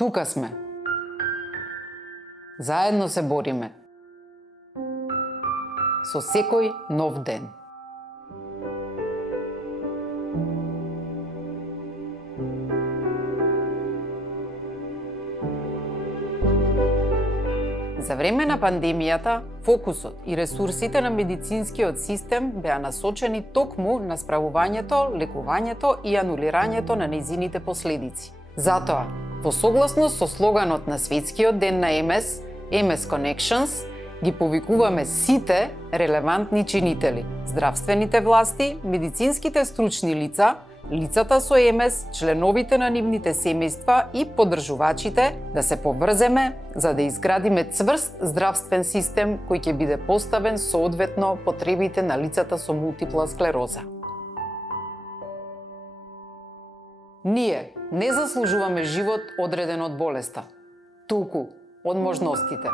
Тука сме. Заедно се бориме. Со секој нов ден. За време на пандемијата, фокусот и ресурсите на медицинскиот систем беа насочени токму на справувањето, лекувањето и анулирањето на нејзините последици. Затоа, во согласност со слоганот на Светскиот ден на МС, MS Connections, ги повикуваме сите релевантни чинители, здравствените власти, медицинските стручни лица, лицата со МС, членовите на нивните семејства и поддржувачите да се поврземе за да изградиме цврст здравствен систем кој ќе биде поставен соодветно потребите на лицата со мултипла склероза. Ние не заслужуваме живот одреден од болеста, туку од можностите.